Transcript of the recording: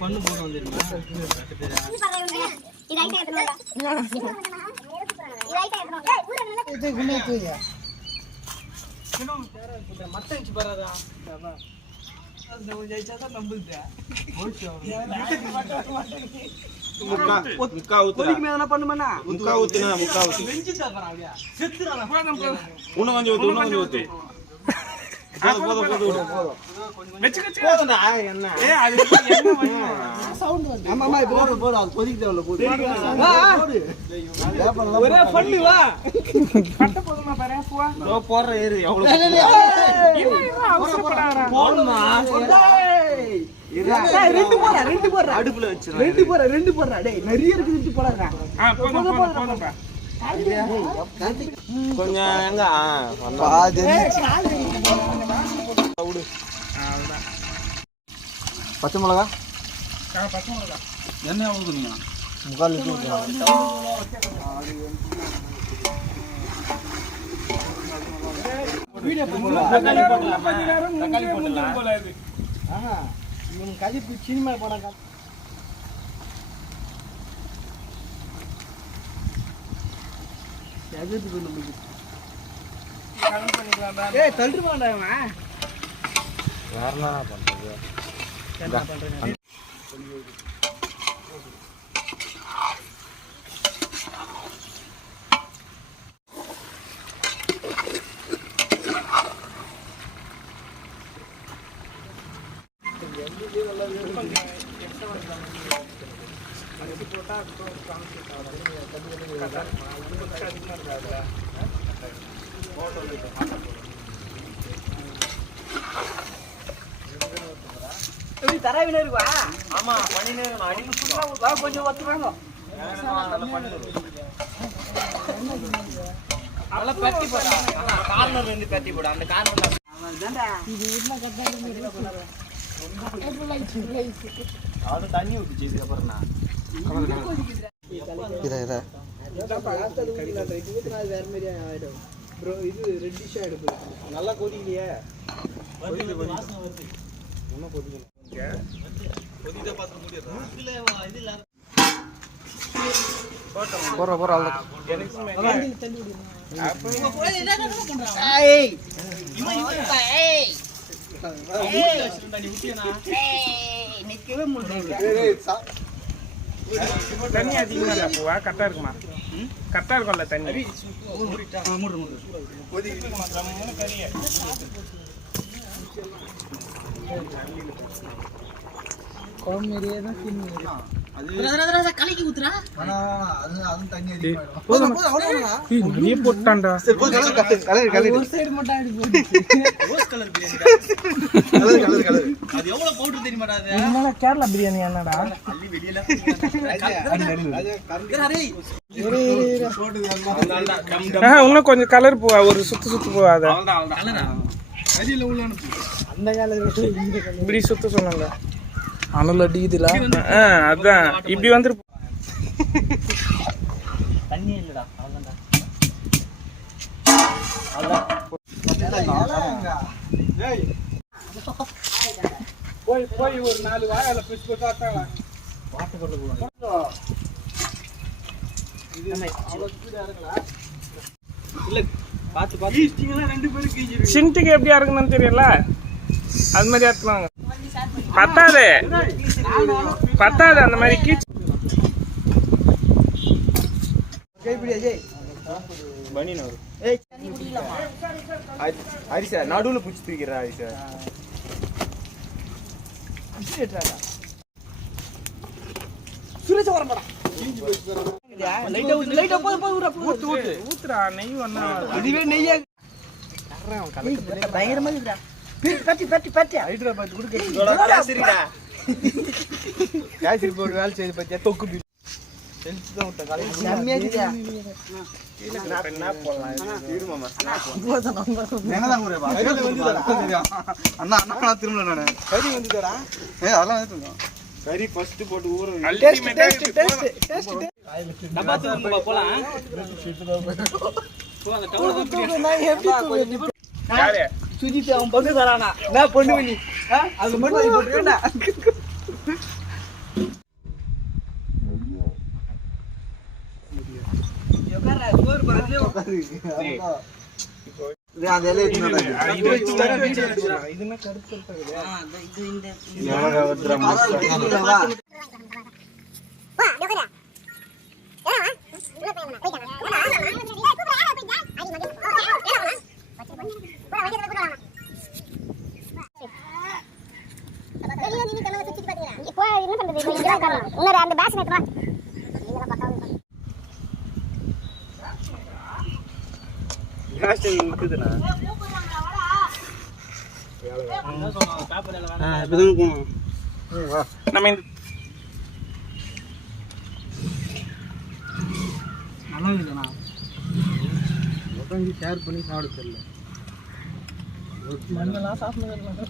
பண்ணு போட வந்துருமா மட்டன் பராதா அடுப்புல வச்சு ரெண்டு போடுறா டேய் நிறைய இருக்கு போடாதடா கொஞ்சம் எங்க பச்சை மிளகா என்ன ஊதுறீங்க 3/4 லிட்டர் தக்காளி போடலாம் கழிப்பு சினிமா படம் தரவினே இருக்கா? ஆமா பண்ணினே இருக்கணும். அடி சுத்தமா கொஞ்சம் ஒத்துறாங்க. நல்ல பத்தி போடா. கார்னர் ரெண்டு பத்தி போடா. அந்த கார்னர்ல தான்டா. இது உள்ள கட்டறது போறாரு. அது தண்ணி ஊத்தி ஜீஸ் அப்புறம் நான். இத பார்த்தது இல்ல. இது வேற மாதிரி ஆயிடும். bro இது ரெட்டிஷ் ஆயிடும். நல்லா கொதிக்கலையே. வாசனை வருது. என்ன கொதிக்கல? கொதிதா பாத்து முடியறா. இதுல இது இல்ல. போற அல்ல. எனக்கு தள்ளி விடு. அப்ப போய் என்ன பண்றா? ஏய். ஏய். நிக்கவே முடியல. தண்ணி அதிகமா இல்ல பூவா கரெக்டா இருக்குமா? கரெக்டா இருக்கும்ல தண்ணி. மூடு. கொதிக்குமா கம்முன கறிய. கோமரியே தான் தின்னு. அது கலக்கி ஊத்துறா. அது தண்ணி அதிகமா ஆயிடும். போதும். நீ போட்டான்டா. சரி கலர். ஒரு சைடு மட்டும் ஆடி போடு. Rose colour biryani. கலர். அது எவ்வளவு பவுடர் தெரியுமாடா அது? என்னடா கேரளா பிரியாணி என்னடா? அள்ளி வெளியல. இன்னும் கொஞ்சம் கலர் போவா ஒரு சுத்து போவாத. கலரா? வெளியில உள்ள அனுப்பு. அந்த கலர் இந்த கலர். இப்படி சுத்த சொன்னாங்க. அனல் அடிக்குதுல. அதான் இப்படி வந்து தண்ணி இல்லடா. ஏய் போய் ஒரு 4 வாயால பிஸ் போட்டாங்க. வாட்ட கொண்டு போவாங்க. இது அவ்வளவு ஸ்பீடா இருக்கல. இல்ல பாத்து ஈஸ்டிங்கல ரெண்டு பேரும் கீஞ்சிரு. சின்டிக்கு எப்படி இருக்குன்னு தெரியல. அது மாதிரி ஆத்துவாங்க. பத்தாது அந்த மாதிரி கீச். கைப்பிடி அஜய். பனின வரும். ஏய் தண்ணி குடிக்கலாமா? ஹரிசா நடுவுல புடிச்சு தூக்கிறா ஹரிசா. அப்படியேடா. சுரேஷ் வரமாடா. கீஞ்சி போய் லைட்டா போய் ஊத்துடா நெய் வண்ணா. இதுவே நெய்யா. கறறேன் கலக்கு பயங்கரமா இருக்குடா. பட்டி ஹைதராபாத் கூட கேசிரிடா. கேசிரி போடு வேலை செய்து பத்தியா தொக்கு பீ செஞ்சு தான் விட்ட காலை செம்மையா இருக்குடா. என்ன போடலாம் தீருமாமா. என்னதான் ஊரே பா. கையில வந்துடா. அண்ணா திரும்பல நானே. கறி வந்துடா. அதெல்லாம் வந்துங்க. கறி ஃபர்ஸ்ட் போட்டு ஊற டேஸ்ட். டப்பா தூக்குங்க போலாம். சுஜித் அவன் பொண்ணு தரானா நான் பொண்ணு பண்ணி அது மட்டும் போட்டுருக்கா அந்த பேஸ் ஷேர் பண்ணி சாப்பிட தெரியல மண்ணெல்லாம் சாப்பிட